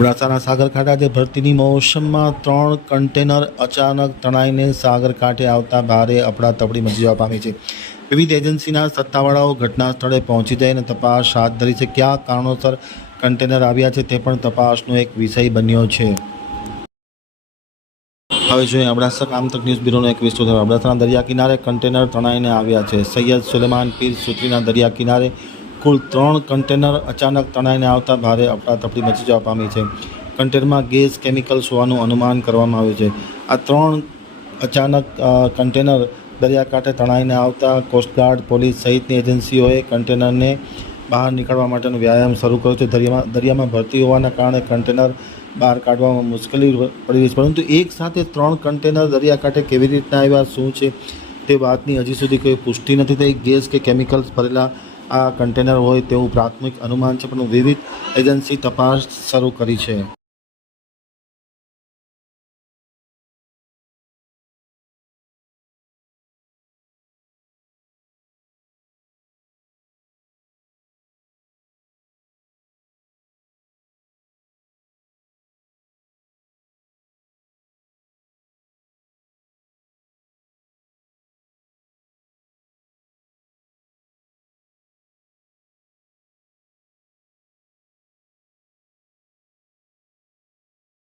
અબડાસાના સાગરકાંઠે ભરતીની મોસમમાં 3 કન્ટેનર અચાનક તણાઈને સાગરકાંઠે આવતા ભારે અફડાતફડી મચી જવા પામી છે। વિવિધ એજન્સીના સત્તાવાળાઓ ઘટના સ્થળે પહોંચી જઈને તપાસ હાથ ધરી છે। કયા કારણોસર કન્ટેનર આવ્યા છે તે પણ તપાસનો એક વિષય બન્યો છે। હવે જોઈએ અબડાસા કામતક ન્યૂઝ બ્યુરોનો એક વિસ્તૃત અહેવાલ। અબડાસાના દરિયા કિનારે કન્ટેનર તણાઈને આવ્યા છે। સૈયદ સુલેમાન પીર સુત્રીના દરિયા કિનારે કુલ 3 કન્ટેનર અચાનક તણાઈને આવતા ભારે અફડાતફડી મચી જવા પામી છે। કન્ટેનરમાં ગેસ કેમિકલ્સ હોવાનું અનુમાન કરવામાં આવ્યું છે। આ 3 અચાનક કન્ટેનર દરિયાકાંઠે તણાઈને આવતા કોસ્ટગાર્ડ, પોલીસ સહિતની એજન્સીઓએ કન્ટેનરને બહાર નીકળવા માટેનો વ્યાયામ શરૂ કર્યો છે। દરિયામાં ભરતી હોવાના કારણે કન્ટેનર બહાર કાઢવામાં મુશ્કેલી પડી રહી છે, પરંતુ એક સાથે 3 કન્ટેનર દરિયાકાંઠે કેવી રીતના આવ્યા, શું છે તે વાતની હજી સુધી કોઈ પુષ્ટિ નથી થઈ। ગેસ કે કેમિકલ્સ ભરેલા આ કન્ટેનર હોય તેવું પ્રાથમિક અનુમાન છે, પણ વિવિધ એજન્સી તપાસ શરૂ કરી છે।